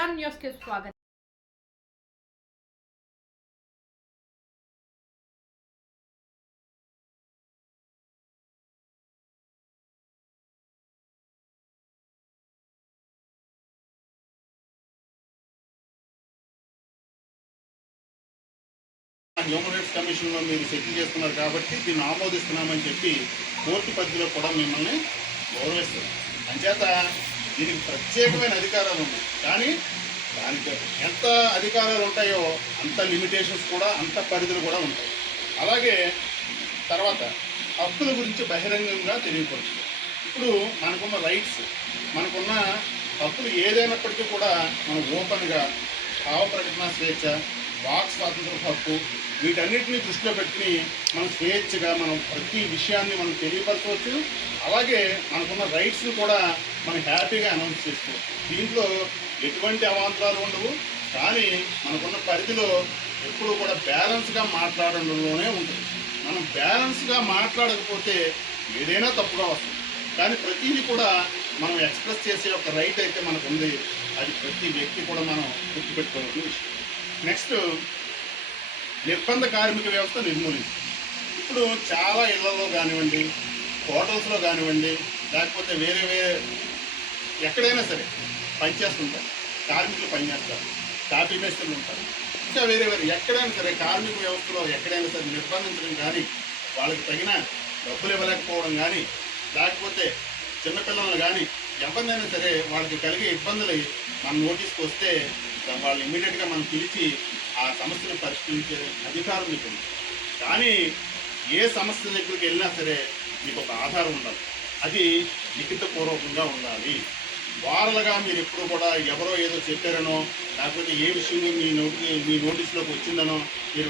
ట్రయాన్ న్యూస్కి స్వాగతం human rights కమిషన్లో మీరు సెటిల్ చేస్తున్నారు కాబట్టి దీన్ని ఆమోదిస్తున్నామని చెప్పి కోర్టు పరిధిలో కూడా మిమ్మల్ని గౌరవిస్తారు అంచేత దీనికి ప్రత్యేకమైన అధికారాలు ఉన్నాయి. కానీ దానికి ఎంత అధికారాలు ఉంటాయో అంత లిమిటేషన్స్ కూడా అంత పరిధులు కూడా ఉంటాయి. అలాగే తర్వాత హక్కుల గురించి బహిరంగంగా తెలియపరచు ఇప్పుడు మనకున్న రైట్స్ మనకున్న హక్కులు ఏదైనప్పటికీ కూడా మనం ఓపెన్గా భావ ప్రకటన స్వేచ్ఛ వాక్ స్వాతంత్ర హక్కు వీటన్నిటిని దృష్టిలో పెట్టుకుని మనం స్వేచ్ఛగా మనం ప్రతి విషయాన్ని మనం తెలియపరచవచ్చు. అలాగే మనకున్న రైట్స్ని కూడా మనం హ్యాపీగా అనౌన్స్ చేసుకోవచ్చు దీంట్లో ఎటువంటి అవాంతరాలు ఉండవు. కానీ మనకున్న పరిధిలో ఎప్పుడూ కూడా బ్యాలెన్స్గా మాట్లాడడంలోనే ఉంటుంది. మనం బ్యాలెన్స్గా మాట్లాడకపోతే ఏదైనా తప్పుగా వస్తుంది. కానీ ప్రతిదీ కూడా మనం ఎక్స్ప్రెస్ చేసే ఒక రైట్ అయితే మనకు ఉంది అది ప్రతి వ్యక్తి కూడా మనం గుర్తుపెట్టుకోవాల్సిన విషయం. నెక్స్ట్ నిర్బంధ కార్మిక వ్యవస్థ నిర్మూలించి ఇప్పుడు చాలా ఇళ్ళలో కానివ్వండి హోటల్స్లో కానివ్వండి లేకపోతే వేరే వేరే ఎక్కడైనా సరే పనిచేస్తుంటారు కార్మికులు పనిచేస్తారు కాపీ మేస్త్రులు ఉంటారు. ఇంకా వేరే వేరే ఎక్కడైనా సరే కార్మిక వ్యవస్థలో ఎక్కడైనా సరే నిర్బంధించడం కానీ వాళ్ళకి తగిన డబ్బులు ఇవ్వలేకపోవడం కానీ లేకపోతే చిన్నపిల్లలను కానీ ఎవరినైనా సరే వాళ్ళకి కలిగే ఇబ్బందులు మన నోటీస్కి వస్తే వాళ్ళు ఇమ్మీడియట్గా మనం పిలిచి ఆ సమస్యను పరిష్కరించే అధికారం మీకు కానీ ఏ సమస్య దగ్గరికి వెళ్ళినా సరే మీకు ఒక ఆధారం ఉండాలి. అది లిఖితపూర్వకంగా ఉండాలి. వారలుగా మీరు ఎప్పుడు కూడా ఎవరో ఏదో చెప్పారనో లేకపోతే ఏ విషయం మీ నోటి మీ నోటీస్లోకి వచ్చిందనో మీరు